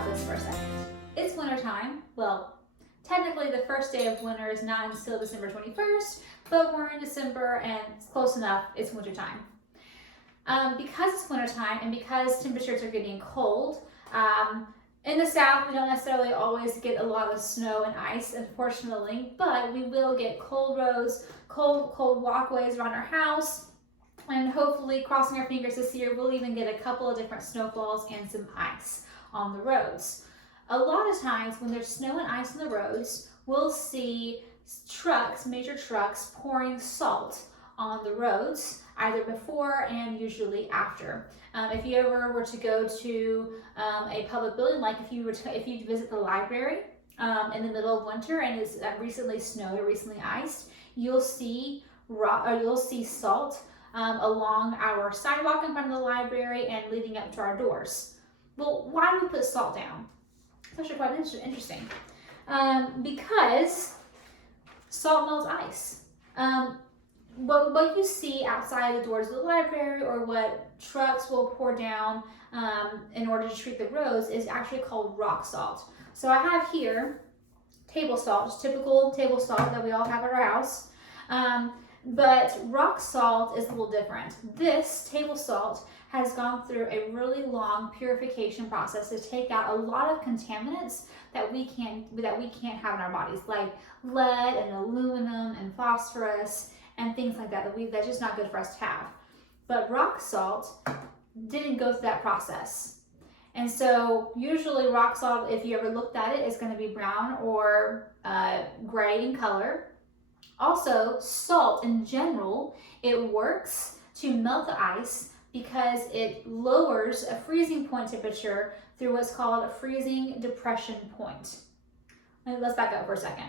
about this for a second. It's wintertime. Well, technically the first day of winter is not until December 21st, but we're in December and it's close enough, it's wintertime. Because it's wintertime and because temperatures are getting cold, in the South, we don't necessarily always get a lot of snow and ice, unfortunately, but we will get cold roads, cold walkways around our house, and hopefully, crossing our fingers this year, we'll even get a couple of different snowfalls and some ice on the roads. A lot of times when there's snow and ice on the roads, we'll see trucks, major trucks, pouring salt on the roads, either before and usually after. If you ever were to go to a public building, like if you visit the library in the middle of winter and it's recently snowed or recently iced, you'll see salt along our sidewalk in front of the library and leading up to our doors. Well, why do we put salt down? It's actually quite interesting. Because salt melts ice. What you see outside the doors of the library or what trucks will pour down in order to treat the roads is actually called rock salt. So I have here table salt, just typical table salt that we all have at our house. But rock salt is a little different. This table salt has gone through a really long purification process to take out a lot of contaminants that we can't have in our bodies, like lead and aluminum and phosphorus and things like that that's just not good for us to have. But rock salt didn't go through that process. And so usually rock salt, if you ever looked at it, is going to be brown or gray in color. Also, salt in general, it works to melt the ice because it lowers a freezing point temperature through what's called a freezing depression point. Let's back up for a second.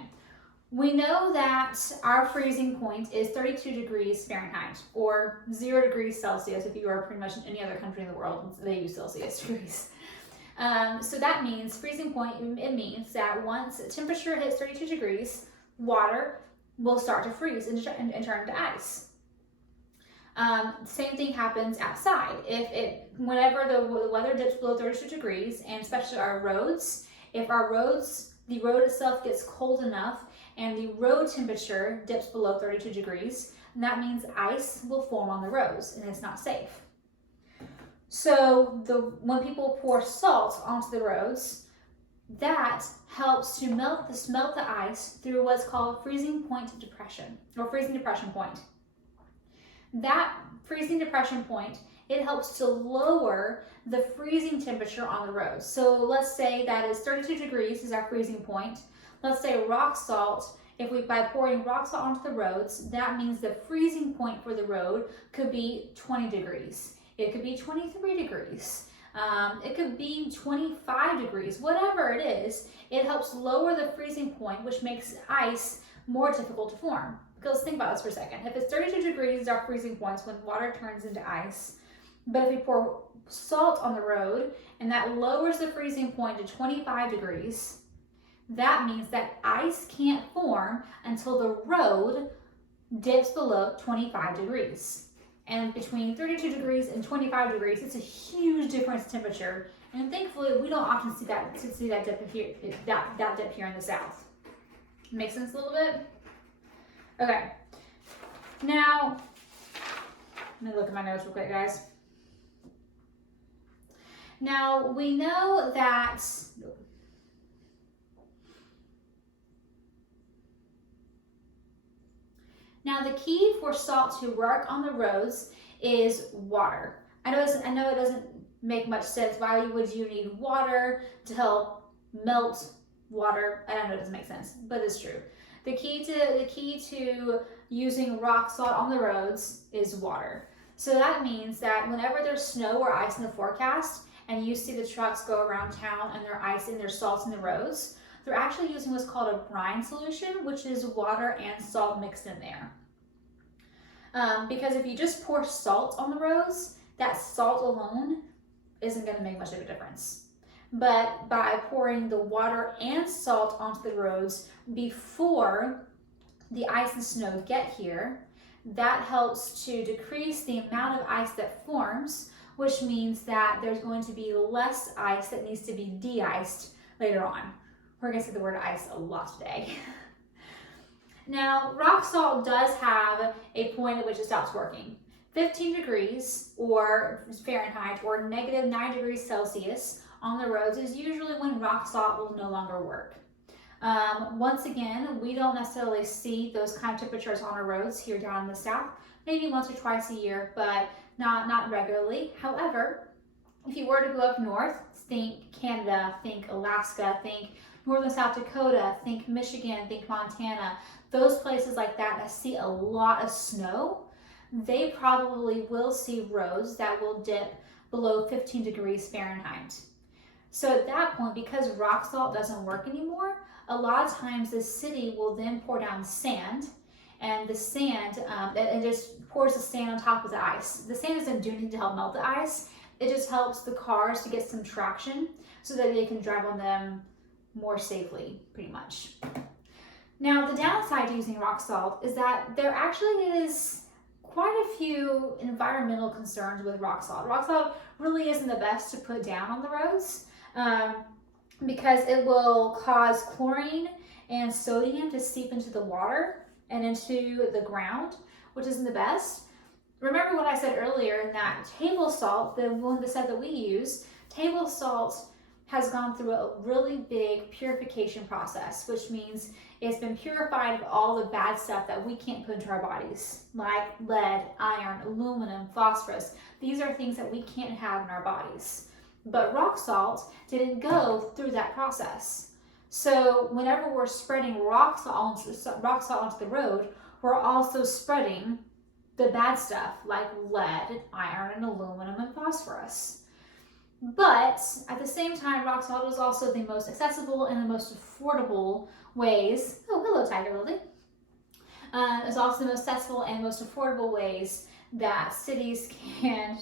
We know that our freezing point is 32 degrees Fahrenheit or 0 degrees Celsius. If you are pretty much in any other country in the world, they use Celsius degrees. So that means freezing point, it means that once temperature hits 32 degrees, water will start to freeze and turn into ice. Same thing happens outside. Whenever the weather dips below 32 degrees, and especially our roads, if the road itself gets cold enough and the road temperature dips below 32 degrees, that means ice will form on the roads and it's not safe. So when people pour salt onto the roads, that helps to melt the ice through what's called freezing point depression or freezing depression point. That freezing depression point, it helps to lower the freezing temperature on the roads. So let's say that is 32 degrees is our freezing point. Let's say rock salt, by pouring rock salt onto the roads, that means the freezing point for the road could be 20 degrees. It could be 23 degrees. It could be 25 degrees, whatever it is, it helps lower the freezing point, which makes ice more difficult to form. Because think about this for a second. If it's 32 degrees is our freezing points when water turns into ice, but if we pour salt on the road and that lowers the freezing point to 25 degrees, that means that ice can't form until the road dips below 25 degrees. And between 32 degrees and 25 degrees, it's a huge difference in temperature. And thankfully, we don't often see that dip here, that dip here in the South. Make sense a little bit? Okay. Now, let me look at my notes real quick, guys. Now, we know that Now the key for salt to work on the roads is water. I know it doesn't make much sense. Why would you need water to help melt water? I don't know, it doesn't make sense, but it's true. The key to using rock salt on the roads is water. So that means that whenever there's snow or ice in the forecast and you see the trucks go around town and they're icing their salts in the roads, they're actually using what's called a brine solution, which is water and salt mixed in there. Because if you just pour salt on the roads, that salt alone isn't going to make much of a difference. But by pouring the water and salt onto the roads before the ice and snow get here, that helps to decrease the amount of ice that forms, which means that there's going to be less ice that needs to be de-iced later on. We're going to say the word ice a lot today. Now, rock salt does have a point at which it stops working. 15 degrees or Fahrenheit or negative 9 degrees Celsius on the roads is usually when rock salt will no longer work. Once again, we don't necessarily see those kind of temperatures on our roads here down in the south, maybe once or twice a year, but not regularly. However, if you were to go up north, think Canada, think Alaska, think northern South Dakota, think Michigan, think Montana, those places like that see a lot of snow, they probably will see roads that will dip below 15 degrees Fahrenheit. So at that point, because rock salt doesn't work anymore, a lot of times the city will then pour down sand, and the sand, it just pours the sand on top of the ice. The sand doesn't do anything to help melt the ice. It just helps the cars to get some traction so that they can drive on them more safely, pretty much. Now, the downside to using rock salt is that there actually is quite a few environmental concerns with rock salt. Rock salt really isn't the best to put down on the roads because it will cause chlorine and sodium to seep into the water and into the ground, which isn't the best. Remember what I said earlier, that table salt, the set that we use, table salt has gone through a really big purification process, which means it's been purified of all the bad stuff that we can't put into our bodies, like lead, iron, aluminum, phosphorus. These are things that we can't have in our bodies. But rock salt didn't go through that process. So whenever we're spreading rock salt onto the road, we're also spreading the bad stuff like lead, iron, and aluminum, and phosphorus. But at the same time, rock salt is also the most accessible and the most affordable ways. Oh, hello, Tiger Lily. It's also the most accessible and most affordable ways that cities can,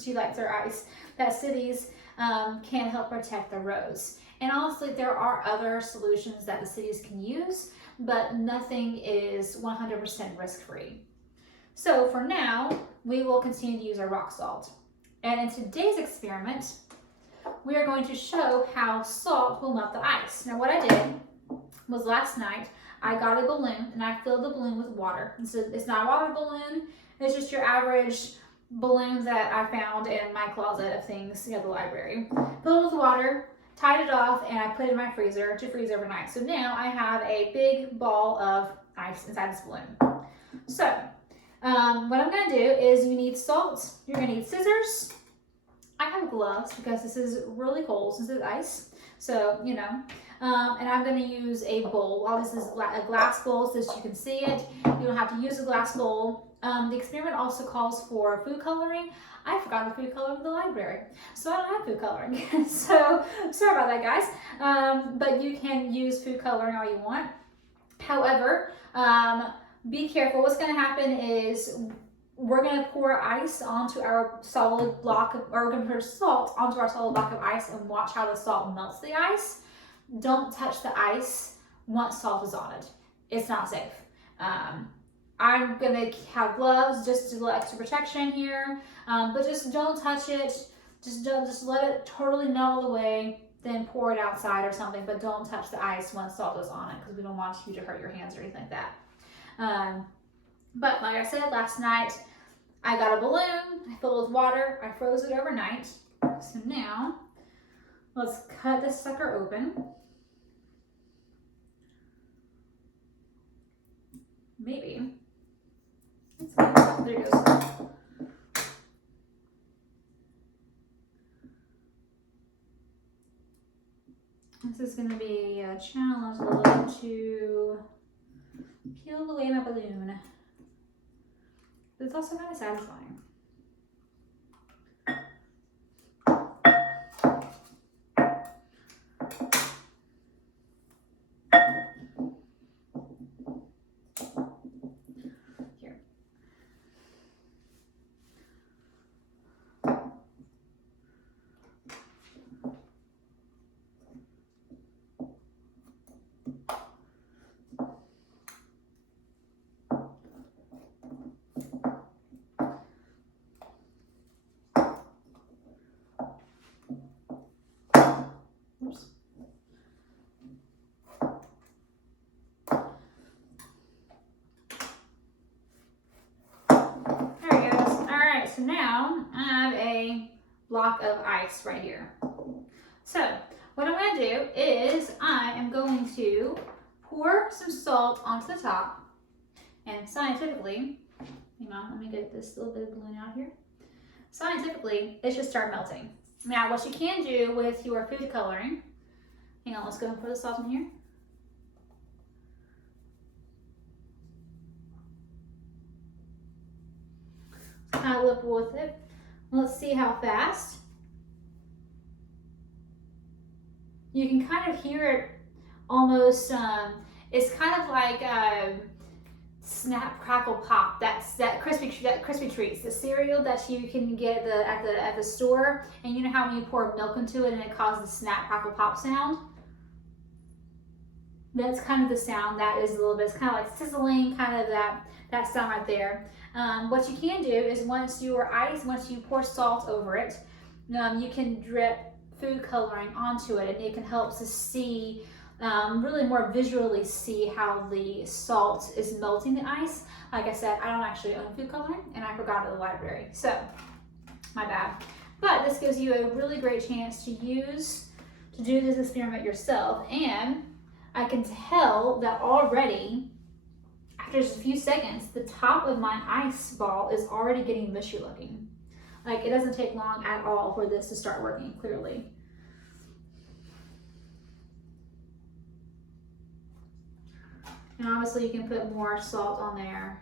she likes her ice, that cities can help protect the roads. And honestly, there are other solutions that the cities can use, but nothing is 100% risk-free. So for now, we will continue to use our rock salt. And in today's experiment, we are going to show how salt will melt the ice. Now what I did was last night, I got a balloon and I filled the balloon with water. It's not a water balloon, it's just your average balloon that I found in my closet of things at the library. Filled it with water, tied it off, and I put it in my freezer to freeze overnight. So now I have a big ball of ice inside this balloon. So what I'm going to do is you need salt, you're going to need scissors. I have gloves because this is really cold since it's ice, so you know. And I'm going to use a bowl. All this is a glass bowl so that you can see it. You don't have to use a glass bowl. The experiment also calls for food coloring. I forgot the food coloring in the library, so I don't have food coloring. So sorry about that, guys. But you can use food coloring all you want. However, be careful. What's going to happen is we're going to pour ice onto our solid block, or we're going to pour salt onto our solid block of ice and watch how the salt melts the ice. Don't touch the ice once salt is on it. It's not safe. I'm going to have gloves just to let extra protection here, but just don't touch it. Just let it totally melt away, then pour it outside or something, but don't touch the ice once salt is on it because we don't want you to hurt your hands or anything like that. But like I said, last night I got a balloon, I filled it with water, I froze it overnight. So now let's cut this sucker open. Maybe. There it goes. This is going to be a challenge a little to peel away my balloon. But it's also kind of satisfying. Here. Oops. There it goes. All right, so now I have a block of ice right here. So what I'm going to do is I am going to pour some salt onto the top, and scientifically, hang on, let me get this little bit of balloon out here. Scientifically, it should start melting. Now, what you can do with your food coloring, hang on, let's go and put the salt in here. Kind of whip with it. Let's see how fast. You can kind of hear it almost, it's kind of like snap, crackle, pop. That's that crispy treats, the cereal that you can get at the store. And you know how when you pour milk into it and it causes the snap, crackle, pop sound? That's kind of the sound that is a little bit, it's kind of like sizzling, kind of that sound right there. What you can do is once you pour salt over it, you can drip food coloring onto it, and it can help to see, really more visually see how the salt is melting the ice. Like I said, I don't actually own food coloring, and I forgot it at the library, so my bad. But this gives you a really great chance to do this experiment yourself, and I can tell that already, after just a few seconds, the top of my ice ball is already getting mushy looking. Like, it doesn't take long at all for this to start working clearly. And obviously you can put more salt on there.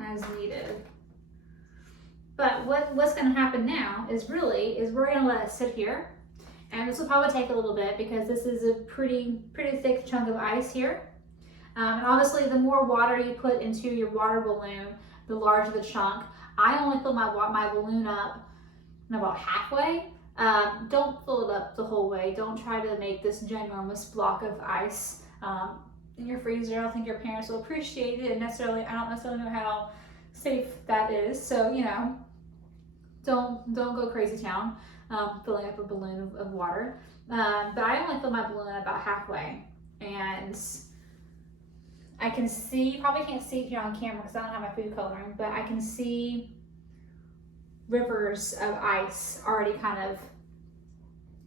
As needed. But what's going to happen now is we're going to let it sit here. And this will probably take a little bit because this is a pretty thick chunk of ice here. And obviously the more water you put into your water balloon, the larger the chunk. I only fill my balloon up about halfway. Don't fill it up the whole way. Don't try to make this ginormous block of ice in your freezer. I don't think your parents will appreciate it, and I don't necessarily know how safe that is. So, you know, don't go crazy town filling up a balloon of water. But I only fill my balloon about halfway, and I can see, you probably can't see it here on camera because I don't have my food coloring, but I can see rivers of ice already kind of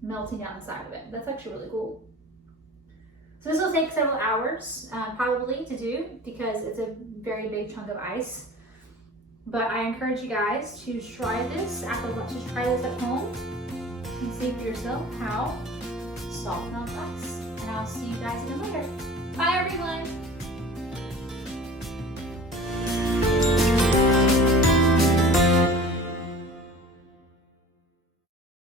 melting down the side of it. That's actually really cool. So this will take several hours probably to do because it's a very big chunk of ice. But I encourage you guys to try this at home and see for yourself how salt melts ice. And I'll see you guys again later. Bye everyone!